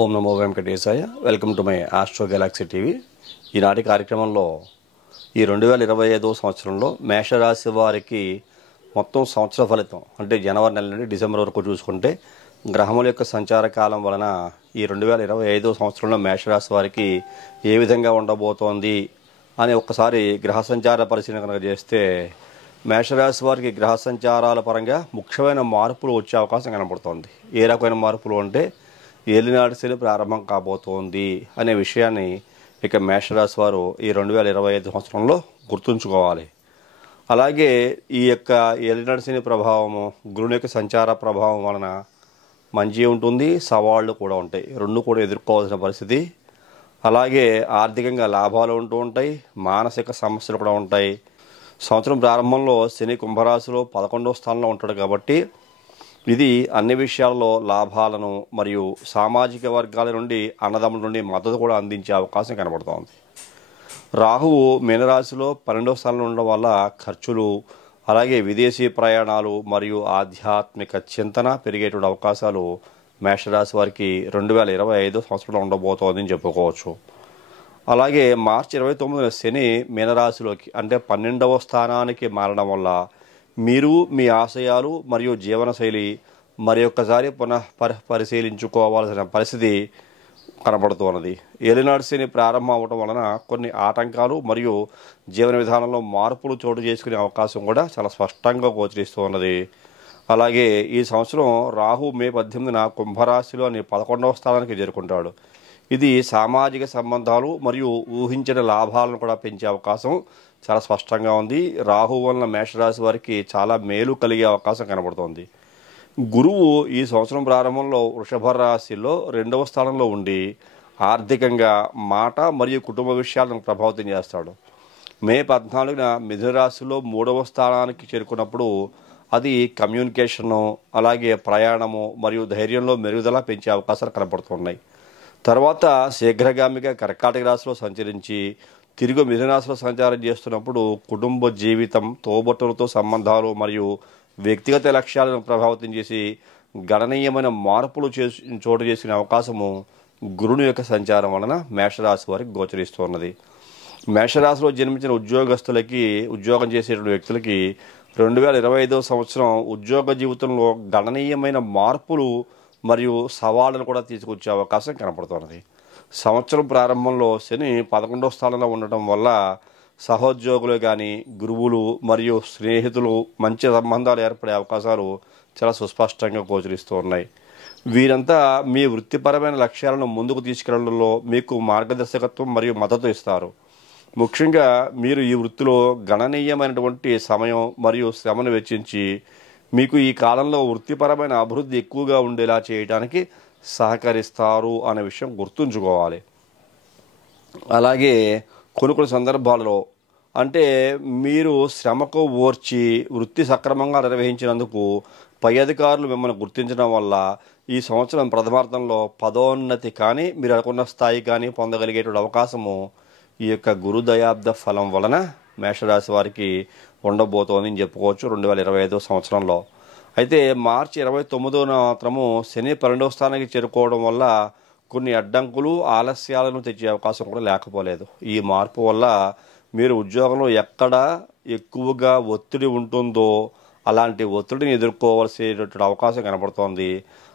ఓం నమో వెంకటేశాయ. Welcome to my Astro Galaxy TV. ఈనాటి కార్యక్రమంలో ఈ 2025 సంవత్సరంలో మేషరాశి వారికి మొత్తం సంవత్సర ఫలితం అంటే జనవరి నెల నుండి డిసెంబర్ వరకు చూసుకుంటే గ్రహముల యొక్క సంచార కాలం వలన ఈ 2025 సంవత్సరంలో మేషరాశి వారికి ఏ విధంగా ఉండబోతోంది అని ఒక్కసారి గ్రహ సంచార పరిశీలన కనుక చేస్తే మేషరాశి వారికి గ్రహ సంచారాల పరంగా ముఖ్యమైన మార్పులు వచ్చే అవకాశం కనబడుతోంది. ఏ రకమైన మార్పులు అంటే ఏలినాటి శని ప్రారంభం కాబోతోంది అనే విషయాన్ని ఇక మేషరాశి వారు ఈ 2025 సంవత్సరంలో గుర్తుంచుకోవాలి. అలాగే ఈ యొక్క ఏలినాటి శని ప్రభావము గురుని యొక్క సంచార ప్రభావం వలన మంచి ఉంటుంది, సవాళ్లు కూడా ఉంటాయి. రెండు కూడా ఎదుర్కోవాల్సిన పరిస్థితి. అలాగే ఆర్థికంగా లాభాలు ఉంటూ ఉంటాయి, మానసిక సమస్యలు కూడా ఉంటాయి. సంవత్సరం ప్రారంభంలో శని కుంభరాశిలో 11వ స్థానంలో ఉంటాడు కాబట్టి ఇది అన్ని విషయాల్లో లాభాలను మరియు సామాజిక వర్గాల నుండి అన్నదమ్ముల నుండి మద్దతు కూడా అందించే అవకాశం కనబడుతోంది. రాహువు మీనరాశిలో 12వ స్థానంలో ఉండడం వల్ల ఖర్చులు, అలాగే విదేశీ ప్రయాణాలు మరియు ఆధ్యాత్మిక చింతన పెరిగేటువంటి అవకాశాలు మేషరాశి వారికి 2025 సంవత్సరంలో ఉండబోతోందని చెప్పుకోవచ్చు. అలాగే మార్చి 29న శని మీనరాశిలోకి అంటే 12వ స్థానానికి మారడం వల్ల మీరు మీ ఆశయాలు మరియు జీవనశైలి మరి ఒక్కసారి పరిశీలించుకోవాల్సిన పరిస్థితి కనబడుతున్నది. ఏలినాటి శని ప్రారంభం అవడం వలన కొన్ని ఆటంకాలు మరియు జీవన విధానంలో మార్పులు చోటు చేసుకునే అవకాశం కూడా చాలా స్పష్టంగా గోచరిస్తూ ఉన్నది. అలాగే ఈ సంవత్సరం రాహు మే 18న కుంభరాశిలోని 11వ స్థానానికి చేరుకుంటాడు. ఇది సామాజిక సంబంధాలు మరియు ఊహించిన లాభాలను కూడా పెంచే అవకాశం చాలా స్పష్టంగా ఉంది. రాహు వలన మేషరాశి వారికి చాలా మేలు కలిగే అవకాశం కనబడుతోంది. గురువు ఈ సంవత్సరం ప్రారంభంలో వృషభ రాశిలో 2వ స్థానంలో ఉండి ఆర్థికంగా మాట మరియు కుటుంబ విషయాలను ప్రభావితం చేస్తాడు. మే 14న మిథున రాశిలో 3వ స్థానానికి చేరుకున్నప్పుడు అది కమ్యూనికేషను, అలాగే ప్రయాణము మరియు ధైర్యంలో మెరుగుదల పెంచే అవకాశాలు కనబడుతున్నాయి. తర్వాత శీఘ్రగామిగా కర్కాటక రాశిలో సంచరించి తిరిగి మిథున రాశిలో సంచారం చేస్తున్నప్పుడు కుటుంబ జీవితం, తోబుట్టులతో సంబంధాలు మరియు వ్యక్తిగత లక్ష్యాలను ప్రభావితం చేసి గణనీయమైన మార్పులు చోటు చేసుకునే అవకాశము గురుని యొక్క సంచారం వలన మేషరాశి వారికి గోచరిస్తున్నది. మేషరాశిలో జన్మించిన ఉద్యోగస్తులకి, ఉద్యోగం చేసేటువంటి వ్యక్తులకి 2025 సంవత్సరం ఉద్యోగ జీవితంలో గణనీయమైన మార్పులు మరియు సవాళ్లను కూడా తీసుకొచ్చే అవకాశం కనపడుతున్నది. సంవత్సరం ప్రారంభంలో శని 11వ స్థానంలో ఉండటం వల్ల సహోద్యోగులు కానీ, గురువులు మరియు స్నేహితులు మంచి సంబంధాలు ఏర్పడే అవకాశాలు చాలా సుస్పష్టంగా గోచరిస్తూ ఉన్నాయి. వీరంతా మీ వృత్తిపరమైన లక్ష్యాలను ముందుకు తీసుకెళ్లడంలో మీకు మార్గదర్శకత్వం మరియు మద్దతు ఇస్తారు. ముఖ్యంగా మీరు ఈ వృత్తిలో గణనీయమైనటువంటి సమయం మరియు శ్రమను వెచ్చించి మీకు ఈ కాలంలో వృత్తిపరమైన అభివృద్ధి ఎక్కువగా ఉండేలా చేయడానికి సహకరిస్తారు అనే విషయం గుర్తుంచుకోవాలి. అలాగే కొన్ని సందర్భాలలో అంటే మీరు శ్రమకు ఓర్చి వృత్తి సక్రమంగా నిర్వహించినందుకు పై అధికారులు మిమ్మల్ని గుర్తించడం వల్ల ఈ సంవత్సరం ప్రథమార్థంలో పదోన్నతి కానీ మీరు అనుకున్న స్థాయి కానీ పొందగలిగేటువంటి అవకాశము ఈ యొక్క గురుదయాబ్ద ఫలం వలన మేషరాశి వారికి ఉండబోతోందని చెప్పుకోవచ్చు 2025 సంవత్సరంలో. అయితే మార్చి 29న మాత్రము శని 12వ స్థానానికి చేరుకోవడం వల్ల కొన్ని అడ్డంకులు, ఆలస్యాలను తెచ్చే అవకాశం కూడా లేకపోలేదు. ఈ మార్పు వల్ల మీరు ఉద్యోగంలో ఎక్కడ ఎక్కువగా ఒత్తిడి ఉంటుందో అలాంటి ఒత్తిడిని ఎదుర్కోవాల్సినటువంటి అవకాశం కనబడుతోంది.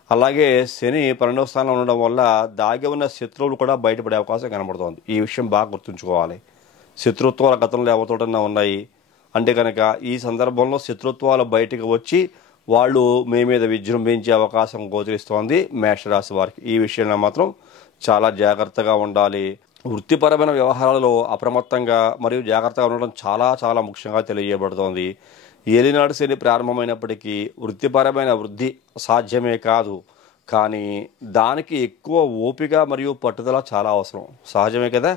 అలాగే శని 12వ స్థానంలో ఉండడం వల్ల దాగి ఉన్న శత్రువులు కూడా బయటపడే అవకాశం కనబడుతోంది. ఈ విషయం బాగా గుర్తుంచుకోవాలి. శత్రుత్వాల గతంలో ఎవరితోటన్నా ఉన్నాయి అంటే కనుక ఈ సందర్భంలో శత్రుత్వాలు బయటకు వచ్చి వాళ్ళు మీ మీద విజృంభించే అవకాశం గోచరిస్తోంది మేషరాశి వారికి. ఈ విషయంలో మాత్రం చాలా జాగ్రత్తగా ఉండాలి. వృత్తిపరమైన వ్యవహారాలలో అప్రమత్తంగా మరియు జాగ్రత్తగా ఉండడం చాలా చాలా ముఖ్యంగా తెలియజేయబడుతోంది. ఏలినాటి శని ప్రారంభమైనప్పటికీ వృత్తిపరమైన వృద్ధి సాధ్యమే కాదు, కానీ దానికి ఎక్కువ ఓపిక మరియు పట్టుదల చాలా అవసరం. సహజమే కదా.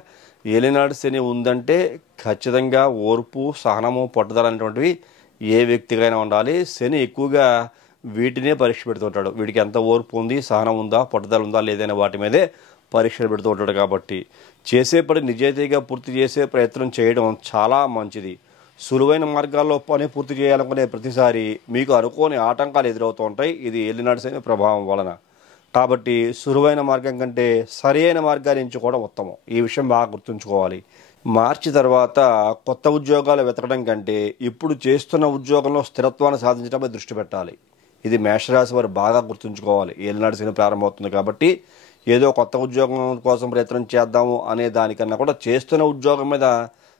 ఏలినాటి శని ఉందంటే ఖచ్చితంగా ఓర్పు, సహనము, పట్టుదల అనేటువంటివి ఏ వ్యక్తికైనా ఉండాలి. శని ఎక్కువగా వీటినే పరీక్ష పెడుతుంటాడు. వీడికి ఎంత ఓర్పు ఉంది, సహనం ఉందా, పట్టుదల ఉందా లేదనే వాటి మీదే పరీక్షలు పెడుతూ ఉంటాడు. కాబట్టి చేసే పని నిజాయితీగా పూర్తి చేసే ప్రయత్నం చేయడం చాలా మంచిది. సులువైన మార్గాల్లో పని పూర్తి చేయాలనుకునే ప్రతిసారి మీకు అనుకోని ఆటంకాలు ఎదురవుతూ ఉంటాయి. ఇది ఏలినాటి శని ప్రభావం వలన. కాబట్టి సులువైన మార్గం కంటే సరైన మార్గాన్ని ఎంచుకోవడం ఉత్తమం. ఈ విషయం బాగా గుర్తుంచుకోవాలి. మార్చి తర్వాత కొత్త ఉద్యోగాలు వెతకడం కంటే ఇప్పుడు చేస్తున్న ఉద్యోగంలో స్థిరత్వాన్ని సాధించడంపై దృష్టి పెట్టాలి. ఇది మేషరాశి వారు బాగా గుర్తుంచుకోవాలి. ఏలినాడు శని ప్రారంభమవుతుంది కాబట్టి ఏదో కొత్త ఉద్యోగం కోసం ప్రయత్నం చేద్దాము అనే దానికన్నా కూడా చేస్తున్న ఉద్యోగం మీద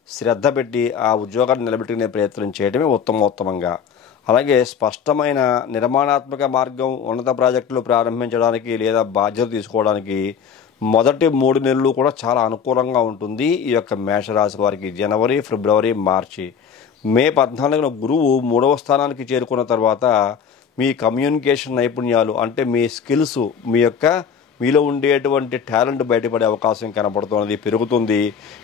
శ్రద్ధ పెట్టి ఆ ఉద్యోగాన్ని నిలబెట్టుకునే ప్రయత్నం చేయడమే ఉత్తమంగా. అలాగే స్పష్టమైన నిర్మాణాత్మక మార్గం ఉన్నత ప్రాజెక్టులు ప్రారంభించడానికి లేదా బాధ్యత తీసుకోవడానికి మొదటి 3 నెలలు కూడా చాలా అనుకూలంగా ఉంటుంది ఈ యొక్క మేషరాశి వారికి. జనవరి, ఫిబ్రవరి, మార్చి. మే 14న గురువు 3వ స్థానానికి చేరుకున్న తర్వాత మీ కమ్యూనికేషన్ నైపుణ్యాలు అంటే మీ స్కిల్స్, మీలో ఉండేటువంటి టాలెంట్ బయటపడే అవకాశం కనపడుతున్నది, పెరుగుతుంది.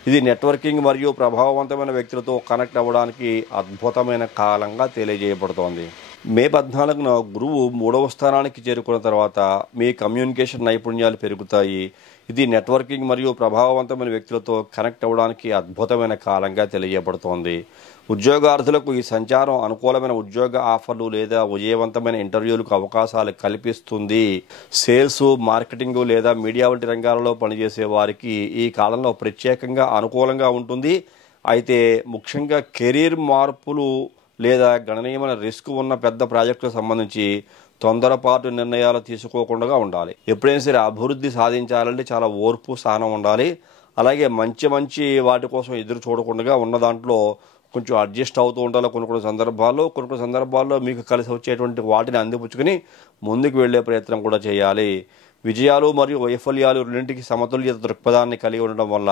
ఇది నెట్వర్కింగ్ మరియు ప్రభావవంతమైన వ్యక్తులతో కనెక్ట్ అవ్వడానికి అద్భుతమైన కాలంగా తెలియజేయబడుతోంది. మే 14న గురువు 3వ స్థానానికి చేరుకున్న తర్వాత మీ కమ్యూనికేషన్ నైపుణ్యాలు పెరుగుతాయి. ఇది నెట్వర్కింగ్ మరియు ప్రభావవంతమైన వ్యక్తులతో కనెక్ట్ అవ్వడానికి అద్భుతమైన కాలంగా తెలియబడుతోంది. ఉద్యోగార్థులకు ఈ సంచారం అనుకూలమైన ఉద్యోగ ఆఫర్లు లేదా విజయవంతమైన ఇంటర్వ్యూలకు అవకాశాలు కల్పిస్తుంది. సేల్స్, మార్కెటింగ్ లేదా మీడియా వంటి రంగాలలో పనిచేసే వారికి ఈ కాలంలో ప్రత్యేకంగా అనుకూలంగా ఉంటుంది. అయితే ముఖ్యంగా కెరీర్ మార్పులు లేదా గణనీయమైన రిస్క్ ఉన్న పెద్ద ప్రాజెక్టులకు సంబంధించి తొందరపాటు నిర్ణయాలు తీసుకోకుండా ఉండాలి. ఎప్పుడైనా సరే అభివృద్ధి సాధించాలంటే చాలా ఓర్పు, సహనం ఉండాలి. అలాగే మంచి వాటి కోసం ఎదురు చూడకుండా ఉన్న దాంట్లో కొంచెం అడ్జస్ట్ అవుతూ ఉండాలి. కొన్ని సందర్భాల్లో మీకు కలిసి వచ్చేటువంటి వాటిని అందిపుచ్చుకొని ముందుకు వెళ్ళే ప్రయత్నం కూడా చేయాలి. విజయాలు మరియు వైఫల్యాలు రెండింటికి సమతుల్యత దృక్పథాన్ని కలిగి ఉండడం వల్ల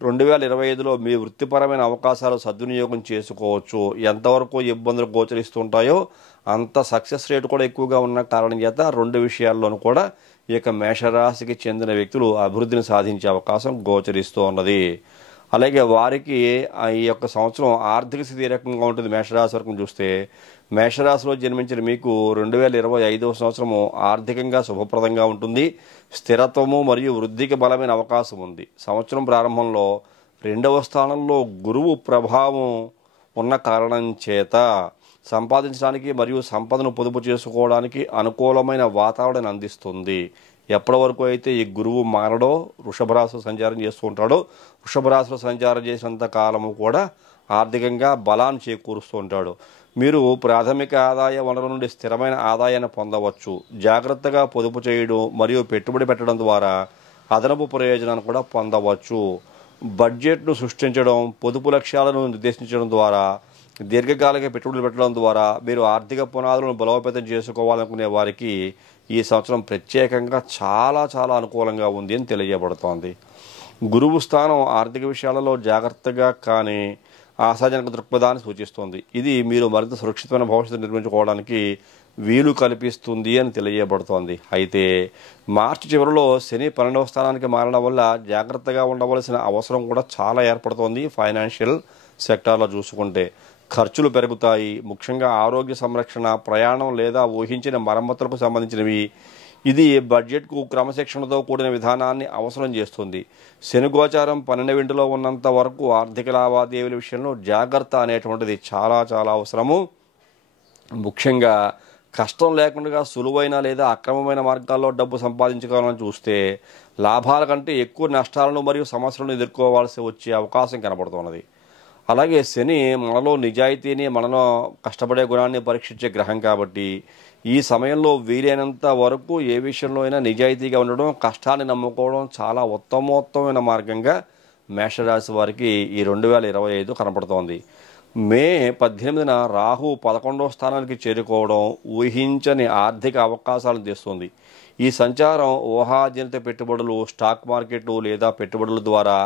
2025లో మీ వృత్తిపరమైన అవకాశాలు సద్వినియోగం చేసుకోవచ్చు. ఎంతవరకు ఇబ్బందులు గోచరిస్తుంటాయో అంత సక్సెస్ రేట్ కూడా ఎక్కువగా ఉన్న కారణం చేత 2 విషయాల్లోనూ కూడా ఈ యొక్క మేషరాశికి చెందిన వ్యక్తులు అభివృద్ధిని సాధించే అవకాశం గోచరిస్తూ ఉన్నది. అలాగే వారికి ఈ యొక్క సంవత్సరం ఆర్థిక స్థితి ఏ రకంగా ఉంటుంది మేషరాశి వరకు చూస్తే, మేషరాశిలో జన్మించిన మీకు 2025వ సంవత్సరము ఆర్థికంగా శుభప్రదంగా ఉంటుంది. స్థిరత్వము మరియు వృద్ధికి బలమైన అవకాశం ఉంది. సంవత్సరం ప్రారంభంలో 2వ స్థానంలో గురువు ప్రభావం ఉన్న కారణం చేత సంపాదించడానికి మరియు సంపదను పొదుపు చేసుకోవడానికి అనుకూలమైన వాతావరణాన్ని అందిస్తుంది. ఎప్పటి వరకు అయితే ఈ గురువు మారడో వృషభ రాశిలో సంచారం చేస్తూ ఉంటాడో, వృషభ రాశిలో సంచారం చేసినంత కాలము కూడా ఆర్థికంగా బలాన్ని చేకూరుస్తూ ఉంటాడు. మీరు ప్రాథమిక ఆదాయ వనరు నుండి స్థిరమైన ఆదాయాన్ని పొందవచ్చు. జాగ్రత్తగా పొదుపు చేయడం మరియు పెట్టుబడి పెట్టడం ద్వారా అదనపు ప్రయోజనాన్ని కూడా పొందవచ్చు. బడ్జెట్ను సృష్టించడం, పొదుపు లక్ష్యాలను నిర్దేశించడం ద్వారా, దీర్ఘకాలిక పెట్టుబడులు పెట్టడం ద్వారా మీరు ఆర్థిక పునాదులను బలోపేతం చేసుకోవాలనుకునే వారికి ఈ సంవత్సరం ప్రత్యేకంగా చాలా అనుకూలంగా ఉంది అని తెలియజేయబడుతోంది. గురువు స్థానం ఆర్థిక విషయాలలో జాగ్రత్తగా కానీ ఆశాజనక దృక్పథాన్ని సూచిస్తుంది. ఇది మీరు మరింత సురక్షితమైన భవిష్యత్తు నిర్మించుకోవడానికి వీలు కల్పిస్తుంది అని తెలియజేయబడుతోంది. అయితే మార్చి చివరిలో శని 12వ స్థానానికి మారడం వల్ల జాగ్రత్తగా ఉండవలసిన అవసరం కూడా చాలా ఏర్పడుతోంది. ఫైనాన్షియల్ సెక్టార్లో చూసుకుంటే ఖర్చులు పెరుగుతాయి. ముఖ్యంగా ఆరోగ్య సంరక్షణ, ప్రయాణం లేదా ఊహించిన మరమ్మతులకు సంబంధించినవి. ఇది బడ్జెట్కు క్రమశిక్షణతో కూడిన విధానాన్ని అవసరం చేస్తుంది. శని గోచారం 12వ ఇంటిలో ఉన్నంత వరకు ఆర్థిక లావాదేవీల విషయంలో జాగ్రత్త అనేటువంటిది చాలా అవసరము. ముఖ్యంగా కష్టం లేకుండా సులువైన లేదా అక్రమమైన మార్గాల్లో డబ్బు సంపాదించుకోవాలని చూస్తే లాభాల కంటే ఎక్కువ నష్టాలను మరియు సమస్యలను ఎదుర్కోవాల్సి వచ్చే అవకాశం కనబడుతున్నది. అలాగే శని మనలో నిజాయితీని, మనలో కష్టపడే గుణాన్ని పరీక్షించే గ్రహం కాబట్టి ఈ సమయంలో వీలైనంత వరకు ఏ విషయంలో అయినా నిజాయితీగా ఉండడం, కష్టాన్ని నమ్ముకోవడం చాలా ఉత్తమోత్తమైన మార్గంగా మేషరాశి వారికి ఈ 2025 కనపడుతోంది. మే 18న రాహు 11వ స్థానానికి చేరుకోవడం ఊహించని ఆర్థిక అవకాశాలను తెస్తుంది. ఈ సంచారం ఊహాజనిత పెట్టుబడులు, స్టాక్ మార్కెట్లు లేదా పెట్టుబడుల ద్వారా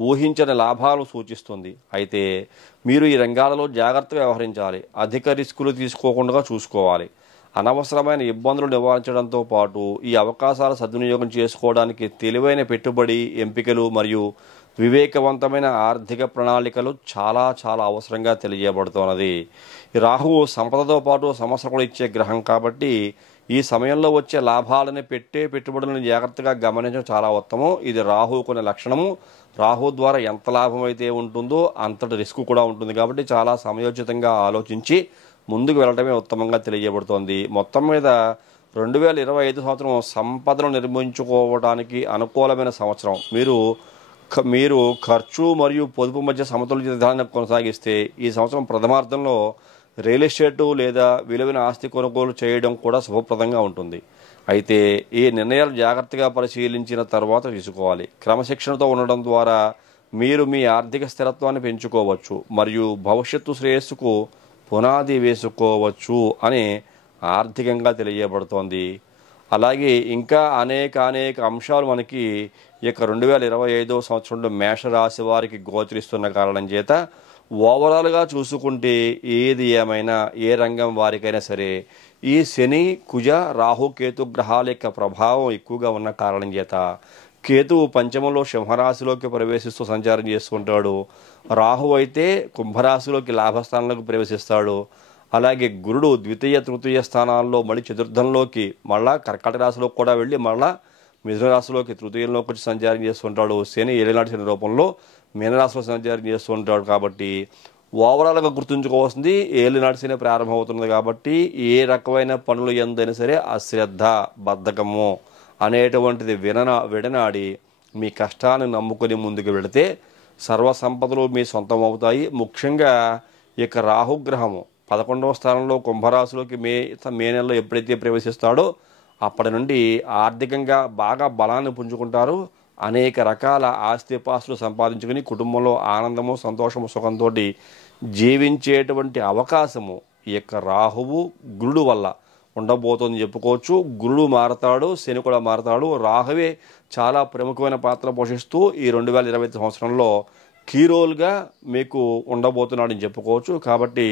ఊహించని లాభాలు సూచిస్తుంది. అయితే మీరు ఈ రంగాలలో జాగ్రత్తగా వ్యవహరించాలి. అధిక రిస్కులు తీసుకోకుండా చూసుకోవాలి. అనవసరమైన ఇబ్బందులు నివారించడంతో పాటు ఈ అవకాశాలు సద్వినియోగం చేసుకోవడానికి తెలివైన పెట్టుబడి ఎంపికలు మరియు వివేకవంతమైన ఆర్థిక ప్రణాళికలు చాలా అవసరంగా తెలియజేయబడుతున్నది. రాహువు సంపదతో పాటు సమస్యలు కూడా ఇచ్చే గ్రహం కాబట్టి ఈ సమయంలో వచ్చే లాభాలని పెట్టుబడులను జాగ్రత్తగా గమనించడం చాలా ఉత్తమం. ఇది రాహువు కొన్ని లక్షణము. రాహు ద్వారా ఎంత లాభం అయితే ఉంటుందో అంతటి రిస్క్ కూడా ఉంటుంది కాబట్టి చాలా సమయోచితంగా ఆలోచించి ముందుకు వెళ్ళడమే ఉత్తమంగా తెలియజేయబడుతోంది. మొత్తం మీద 2025 సంవత్సరం సంపదను నిర్మించుకోవడానికి అనుకూలమైన సంవత్సరం. మీరు ఖర్చు మరియు పొదుపు మధ్య సమతుల్య విధానాన్ని కొనసాగిస్తే ఈ సంవత్సరం ప్రథమార్థంలో రియల్ ఎస్టేటు లేదా విలువైన ఆస్తి కొనుగోలు చేయడం కూడా శుభప్రదంగా ఉంటుంది. అయితే ఈ నిర్ణయాలు జాగ్రత్తగా పరిశీలించిన తర్వాత తీసుకోవాలి. క్రమశిక్షణతో ఉండడం ద్వారా మీరు మీ ఆర్థిక స్థిరత్వాన్ని పెంచుకోవచ్చు మరియు భవిష్యత్తు శ్రేయస్సుకు పునాది వేసుకోవచ్చు అని ఆర్థికంగా తెలియబడుతోంది. అలాగే ఇంకా అనేక అంశాలు మనకి ఈ యొక్క 2025 సంవత్సరంలో మేషరాశి వారికి గోచరిస్తున్న కారణం చేత ఓవరాల్గా చూసుకుంటే ఏది ఏమైనా ఏ రంగం వారికైనా సరే ఈ శని, కుజ, రాహు, కేతు గ్రహాల యొక్క ప్రభావం ఎక్కువగా ఉన్న కారణం చేత కేతువు పంచమంలో సింహరాశిలోకి ప్రవేశిస్తూ సంచారం చేస్తుంటాడు. రాహు అయితే కుంభరాశిలోకి లాభస్థానంలోకి ప్రవేశిస్తాడు. అలాగే గురుడు ద్వితీయ, తృతీయ స్థానాల్లో మళ్ళీ చతుర్థంలోకి మళ్ళా కర్కాటక రాశిలో కూడా వెళ్ళి మళ్ళా మిథున రాశిలోకి తృతీయంలోకి వచ్చి సంచారం చేస్తుంటాడు. శని ఏలినాటి శని రూపంలో మీనరాశిలో సంచారం చేస్తుంటాడు. కాబట్టి ఓవరాల్గా గుర్తుంచుకోవాల్సింది ఏలినాటి శని ప్రారంభమవుతున్నది. కాబట్టి ఏ రకమైన పనులు ఎందైనా సరే అశ్రద్ధ, బద్ధకము అనేటువంటిది విడనాడి మీ కష్టాన్ని నమ్ముకొని ముందుకు వెళితే సర్వసంపదలు మీ సొంతం అవుతాయి. ముఖ్యంగా ఈ యొక్క రాహుగ్రహము 11వ స్థానంలో కుంభరాశిలోకి మే నెలలో ఎప్పుడైతే ప్రవేశిస్తాడో అప్పటి నుండి ఆర్థికంగా బాగా బలాన్ని పుంజుకుంటారు. అనేక రకాల ఆస్తిపాస్తులు సంపాదించుకుని కుటుంబంలో ఆనందము, సంతోషము, సుఖంతో జీవించేటువంటి అవకాశము ఈ యొక్క రాహువు, గురుడు వల్ల ఉండబోతోంది చెప్పుకోవచ్చు. గురుడు మారతాడు, శని కూడా మారతాడు. రాహువే చాలా ప్రముఖమైన పాత్ర పోషిస్తూ ఈ 2025 సంవత్సరంలో కీరోల్గా మీకు ఉండబోతున్నాడని చెప్పుకోవచ్చు. కాబట్టి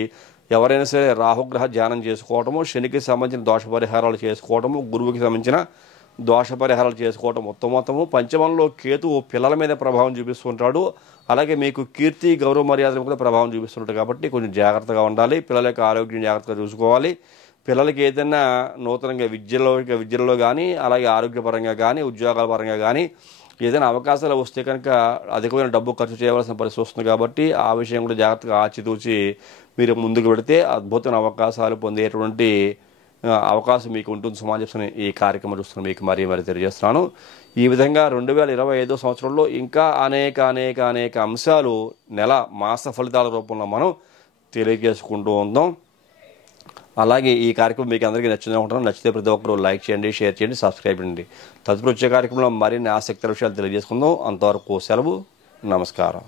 ఎవరైనా సరే రాహుగ్రహ ధ్యానం చేసుకోవటము, శనికి సంబంధించిన దోష పరిహారాలు చేసుకోవటము, గురువుకి సంబంధించిన దోష పరిహారాలు చేసుకోవటం ఉత్తమోత్తము. పంచమంలో కేతువు పిల్లల మీద ప్రభావం చూపిస్తుంటాడు. అలాగే మీకు కీర్తి, గౌరవ మర్యాదల మీద ప్రభావం చూపిస్తుంటాడు. కాబట్టి కొంచెం జాగ్రత్తగా ఉండాలి. పిల్లల యొక్క ఆరోగ్యం జాగ్రత్తగా చూసుకోవాలి. పిల్లలకి ఏదైనా నూతనంగా విద్యలో కానీ, అలాగే ఆరోగ్యపరంగా కానీ, ఉద్యోగాల పరంగా కానీ ఏదైనా అవకాశాలు వస్తే కనుక అధికమైన డబ్బు ఖర్చు చేయవలసిన పరిస్థితి వస్తుంది. కాబట్టి ఆ విషయం కూడా జాగ్రత్తగా ఆచితూచి మీరు ముందుకు పెడితే అద్భుతమైన అవకాశాలు పొందేటువంటి అవకాశం మీకు ఉంటుంది. సమాజం ఈ కార్యక్రమం చూస్తున్న మీకు మరీ తెలియజేస్తున్నాను. ఈ విధంగా 2025 సంవత్సరంలో ఇంకా అనేక అంశాలు మాస ఫలితాల రూపంలో మనం తెలియజేసుకుంటూ ఉందాం. అలాగే ఈ కార్యక్రమం మీకు అందరికీ నచ్చింది అనుకుంటున్నాను. నచ్చితే ప్రతి ఒక్కరు లైక్ చేయండి, షేర్ చేయండి, సబ్స్క్రైబ్ చేయండి. తదుపరి వచ్చే కార్యక్రమంలో మరిన్ని ఆసక్తికర విషయాలు తెలియజేసుకుందాం. అంతవరకు సెలవు. నమస్కారం.